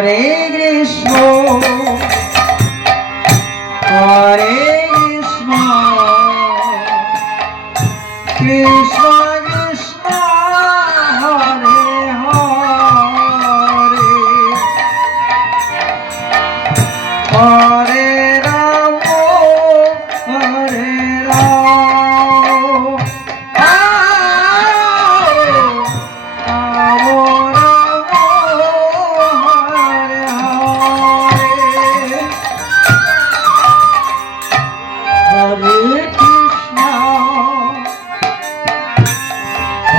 everybody.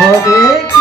好的。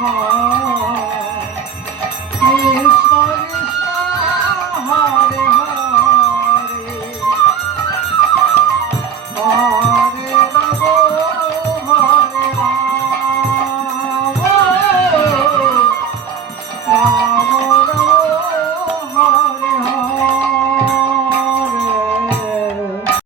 好